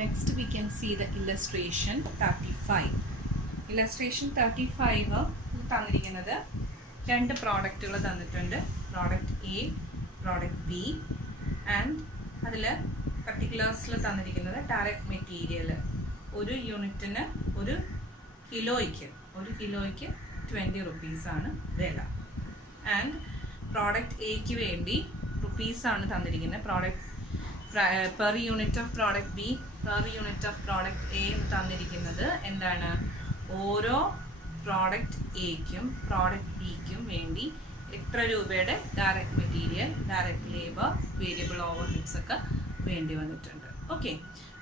next we can see the illustration 35. Illustration 35 തന്നിരിക്കുന്നത് രണ്ട് പ്രോഡക്റ്റുകൾ തന്നിട്ടുണ്ട്, product A, product B, and അതിൽ പർട്ടിക്കുലേഴ്സിൽ തന്നിരിക്കുന്നത് ഡയറക്റ്റ് മെറ്റീരിയൽ ഒരു യൂണിറ്റിന് ഒരു കിലോയ്ക്ക് 20 റുപ്പീസാണ് വില. ആൻഡ് പ്രോഡക്റ്റ് എക്ക് വേണ്ടി റുപ്പീസാണ് തന്നിരിക്കുന്നത്. Product per unit of product B, per unit of product A തന്നിരിക്കുന്നത് എന്താണ്? ഓരോ പ്രോഡക്റ്റ് എക്കും പ്രോഡക്റ്റ് ബിക്കും വേണ്ടി എത്ര രൂപയുടെ direct material, direct labour, variable overheads ഒക്കെ വേണ്ടി വന്നിട്ടുണ്ട്. ഓക്കെ,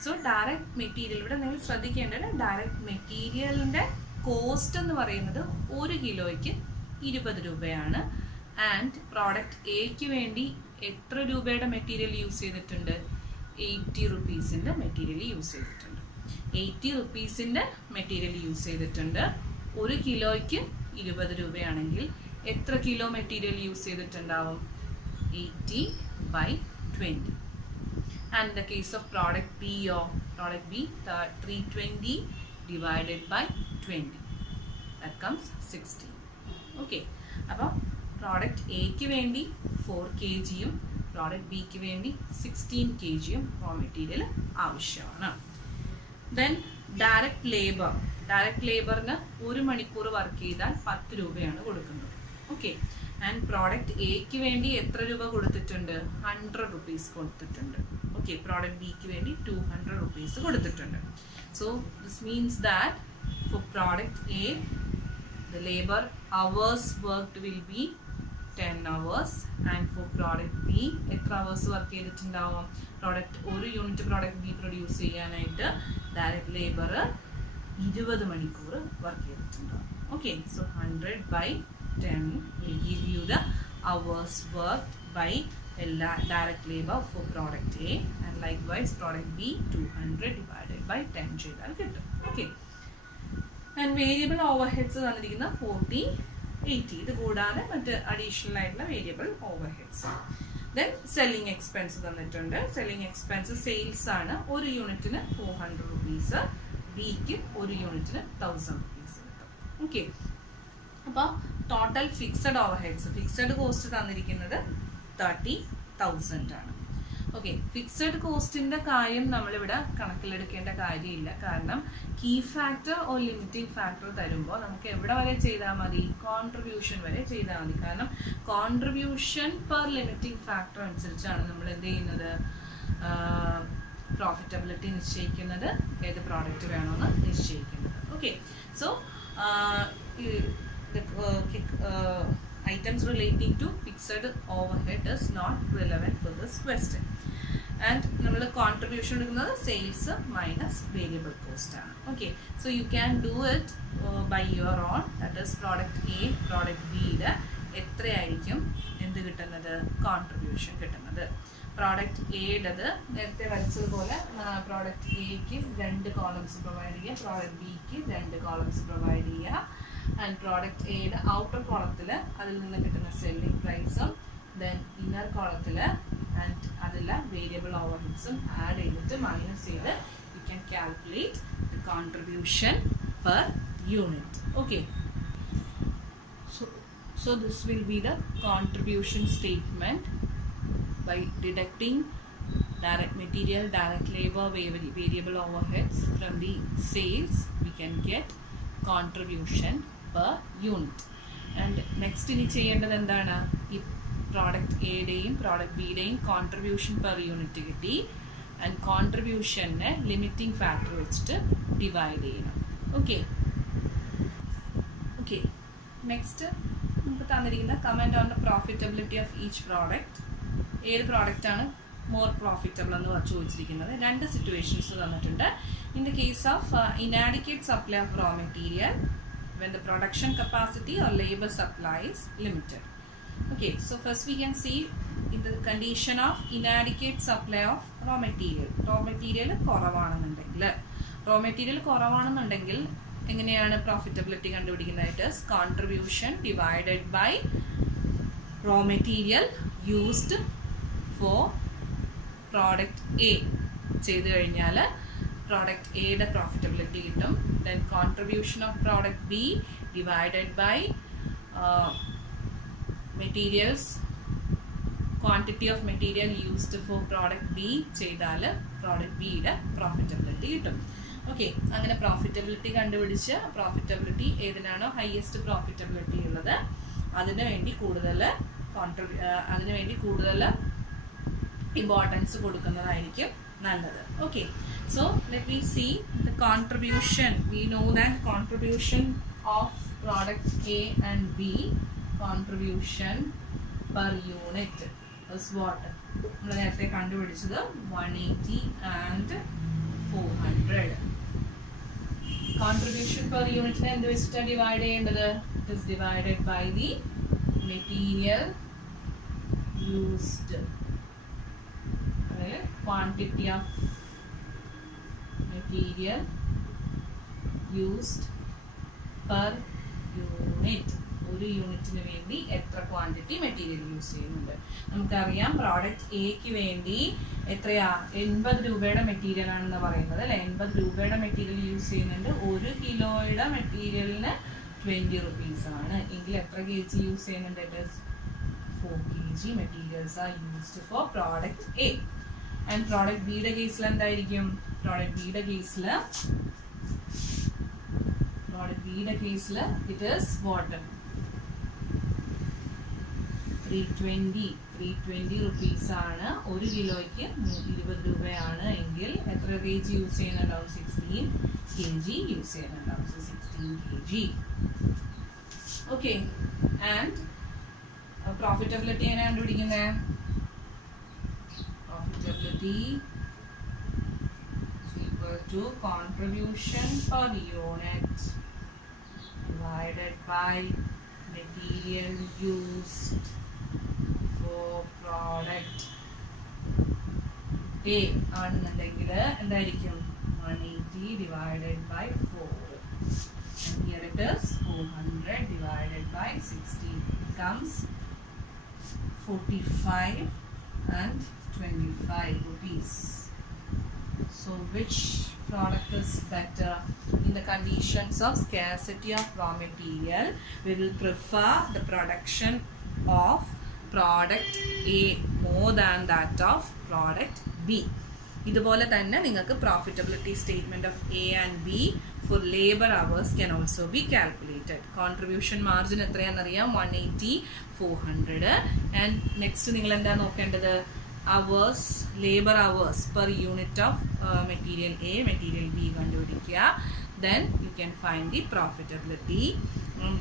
സോ ഡയറക്റ്റ് മെറ്റീരിയൽ ഇവിടെ നിങ്ങൾ ശ്രദ്ധിക്കേണ്ടത്, ഡയറക്റ്റ് മെറ്റീരിയലിൻ്റെ കോസ്റ്റ് എന്ന് പറയുന്നത് 1 കിലോയ്ക്ക് 20 രൂപയാണ്. ആൻഡ് പ്രോഡക്റ്റ് എക്ക് വേണ്ടി എത്ര രൂപയുടെ മെറ്റീരിയൽ യൂസ് ചെയ്തിട്ടുണ്ട്? 80 റുപ്പീസിൻ്റെ മെറ്റീരിയൽ യൂസ് ചെയ്തിട്ടുണ്ട്. 80 റുപ്പീസിൻ്റെ മെറ്റീരിയൽ യൂസ് ചെയ്തിട്ടുണ്ട്. 1 കിലോയ്ക്ക് 20 രൂപയാണെങ്കിൽ എത്ര കിലോ മെറ്റീരിയൽ യൂസ് ചെയ്തിട്ടുണ്ടാവും? 80/20. And in the case of product B, product B, 320 divided by 20, that comes 60. Okay, അപ്പോൾ പ്രോഡക്റ്റ് എക്ക് വേണ്ടി 4 kg പ്രോഡക്റ്റ് ബിക്ക് വേണ്ടി 16 kg റോ മെറ്റീരിയൽ ആവശ്യമാണ്. ദെൻ ഡയറക്റ്റ് ലേബറിന് 1 മണിക്കൂർ വർക്ക് ചെയ്താൽ 10 രൂപയാണ് കൊടുക്കുന്നത്. ഓക്കെ, ആൻഡ് പ്രോഡക്റ്റ് എക്ക് വേണ്ടി എത്ര രൂപ കൊടുത്തിട്ടുണ്ട്? 100 റുപ്പീസ് കൊടുത്തിട്ടുണ്ട്. ഓക്കെ, പ്രോഡക്റ്റ് ബിക്ക് വേണ്ടി 200 റുപ്പീസ് കൊടുത്തിട്ടുണ്ട്. So this means that for product A the labor hours worked will be 10 hours, and for product B എത്ര hours വർക്ക് ചെയ്തിട്ടുണ്ടാവും? ഒരു യൂണിറ്റ് പ്രോഡക്റ്റ് ബി പ്രൊഡ്യൂസ് ചെയ്യാനായിട്ട് ഡയറക്റ്റ് ലേബർ 20 മണിക്കൂർ വർക്ക് ചെയ്തിട്ടുണ്ടാവും. Okay, so 100/10 will give you the hours worked by direct labor for product A, and likewise product B 200 divided by 10 ചെയ്താൽ കിട്ടും. Okay, and variable overheads തന്നിരിക്കുന്ന 40, 80. ഇത് കൂടാതെ മറ്റ് additional ആയിട്ടുള്ള variable overheads. Then selling expense തന്നിട്ടുണ്ട്. Selling expense sales ആണ്. 1 യൂണിറ്റിന് 400 റുപ്പീസ്, ബിക്ക് 1 യൂണിറ്റിന് 1000 റുപ്പീസ് കിട്ടും. ഓക്കെ, അപ്പോൾ total fixed overheads, fixed cost തന്നിരിക്കുന്നത് 30,000 ആണ്. ഓക്കെ, ഫിക്സഡ് കോസ്റ്റിൻ്റെ കാര്യം നമ്മളിവിടെ കണക്കിലെടുക്കേണ്ട കാര്യമില്ല. കാരണം key factor or limiting factor തരുമ്പോൾ നമുക്ക് എവിടെ വരെ ചെയ്താൽ മതി? കോൺട്രിബ്യൂഷൻ വരെ ചെയ്താൽ മതി. കാരണം കോൺട്രിബ്യൂഷൻ പെർ ലിമിറ്റിംഗ് ഫാക്ടർ അനുസരിച്ചാണ് നമ്മൾ എന്ത് ചെയ്യുന്നത്? പ്രോഫിറ്റബിലിറ്റി നിശ്ചയിക്കുന്നത്, ഏത് പ്രോഡക്റ്റ് വേണമെന്ന് നിശ്ചയിക്കുന്നത്. Okay, so items relating to fixed overhead is not relevant for this question. And നമ്മൾ കോൺട്രിബ്യൂഷൻ എടുക്കുന്നത് സെയിൽസ് മൈനസ് വേരിയബിൾ കോസ്റ്റ് ആണ്. Okay, so you can do it by your own. That is product A, product ബിയുടെ എത്രയായിരിക്കും എന്ത് കിട്ടുന്നത്? Contribution കിട്ടുന്നത്. Product എയുടേത് നേരത്തെ വരച്ചതുപോലെ product എക്ക് 2 കോളംസ് പ്രൊവൈഡ് ചെയ്യുക, പ്രോഡക്റ്റ് ബിക്ക് 2 കോളംസ് പ്രൊവൈഡ് ചെയ്യുക. ആൻഡ് പ്രോഡക്റ്റ് എയുടെ ഔട്ടർ കോളത്തിൽ അതിൽ നിന്ന് കിട്ടുന്ന സെല്ലിംഗ് പ്രൈസും, ദെൻ ഇന്നർ കോളത്തിൽ ആൻഡ് അതിൽ വേരിയബിൾ ഓവർഹെഡ്സും ആഡ് ചെയ്തിട്ട് മൈനസ് ചെയ്ത് you can calculate the contribution per unit. Okay, so this will be the contribution statement. By deducting direct material, direct labor, variable overheads from the sales, we can get contribution per unit. And next ഇനി ചെയ്യേണ്ടത് എന്താണ്? ഈ product എയുടെയും product ബിയുടെയും contribution per unit കിട്ടി. And കോൺട്രിബ്യൂഷനെ limiting factor വെച്ചിട്ട് divide ചെയ്യണം. ഓക്കെ, ഓക്കെ, നെക്സ്റ്റ് നമുക്ക് തന്നിരിക്കുന്ന comment on the profitability of each product. ഏത് പ്രോഡക്റ്റാണ് മോർ പ്രോഫിറ്റബിൾ എന്ന് ചോദിച്ചിരിക്കുന്നത്? 2 സിറ്റുവേഷൻസ് തന്നിട്ടുണ്ട്. In the case of inadequate supply of raw material, when the production capacity or labor supply is limited. Okay, so first we can see in the condition of inadequate supply of raw material. Raw material കുറവാണെന്നുണ്ടെങ്കിൽ എങ്ങനെയാണ് profitability കണ്ടുപിടിക്കുന്നത്? Contribution divided by raw material used for product A ചെയ്ത് കഴിഞ്ഞാൽ product എയുടെ profitability കിട്ടും. Then contribution of product B divided by materials, quantity of material used for product B ചെയ്താൽ product ബിയുടെ profitability കിട്ടും. ഓക്കെ, അങ്ങനെ പ്രോഫിറ്റബിലിറ്റി കണ്ടുപിടിച്ച് പ്രോഫിറ്റബിലിറ്റി ഏതിനാണോ ഹയസ്റ്റ് പ്രോഫിറ്റബിലിറ്റി ഉള്ളത് അതിനു വേണ്ടി കൂടുതൽ ഇമ്പോർട്ടൻസ് കൊടുക്കുന്നതായിരിക്കും നല്ലത്. Okay, so let me see the contribution. We know that contribution of product A and B, contribution per unit is what നമ്മൾ നേരത്തെ കണ്ടുപിടിച്ചത് 180 and 400. കോൺട്രിബ്യൂഷൻ പെർ യൂണിറ്റിനെ എന്ത് വെച്ചിട്ടാണ് ഡിവൈഡ് ചെയ്യേണ്ടത്? It is divided by the material used, quantity of material used per unit. ഒരു യൂണിറ്റിന് വേണ്ടി എത്ര ക്വാണ്ടിറ്റി മെറ്റീരിയൽ യൂസ് ചെയ്യുന്നുണ്ട്. നമുക്കറിയാം പ്രോഡക്റ്റ് എക്ക് വേണ്ടി എത്രയാ 80 രൂപയുടെ മെറ്റീരിയൽ ആണെന്ന് പറയുന്നത് അല്ലെ. 80 രൂപയുടെ മെറ്റീരിയൽ യൂസ് ചെയ്യുന്നുണ്ട്. 1 കിലോയുടെ മെറ്റീരിയലിന് 20 rupees ആണ് എങ്കിൽ എത്ര kg യൂസ് ചെയ്യുന്നുണ്ട്? It is 4 kg materials are used for product A. And product ബിയുടെ കേസിൽ എന്തായിരിക്കും? പ്രോഡക്റ്റ് ബിയുടെ കേസിൽ ഇറ്റ് ഈസ് വാട്ട് 320 rupees ആണ്. 1 കിലോയ്ക്ക് 20 രൂപയാണ് എങ്കിൽ എത്ര kg യൂസ് ചെയ്യുന്നുണ്ടാവും? 16 kg യൂസ് ചെയ്യുന്നുണ്ടാവും. 16 kg. ഓക്കെ, ആൻഡ് പ്രോഫിറ്റബിലിറ്റി എങ്ങനെ കണ്ടുപിടിക്കുന്നത്? Profitability equal to contribution per unit divided by material used for product A ആണെന്നുണ്ടെങ്കിൽ എന്തായിരിക്കും? 180 divided by 4 and here it is 400 divided by 16 becomes 45 and 25 rupees. So which product is better? In the conditions of scarcity of raw material, we will prefer the production of product A more than that of product B. ഇതുപോലെ തന്നെ നിങ്ങൾക്ക് profitability statement of A and B for labour hours can also be calculated. Contribution margin എത്രയാണെന്നറിയാം? 180, 400. And next നിങ്ങൾ എന്താ നോക്കേണ്ടത്? hours, labor hours per unit of material A, material B കണ്ടുപിടിക്കുക. Then you can find the profitability.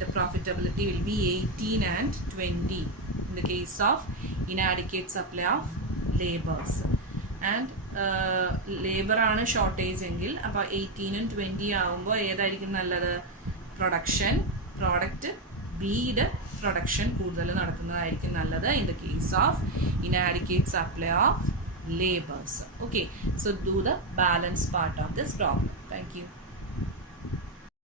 The profitability will be 18 and 20 in the case of inadequate supply of labors. And labor ആണ് shortage എങ്കിൽ അപ്പോൾ 18 and 20 ആവുമ്പോൾ ഏതായിരിക്കും നല്ലത്? Product ബിയുടെ production കൂടുതൽ നടത്തുന്നതായിരിക്കും നല്ലത് in the case of inadequate supply of labors. Okay, so do the balance part of this problem. Thank you.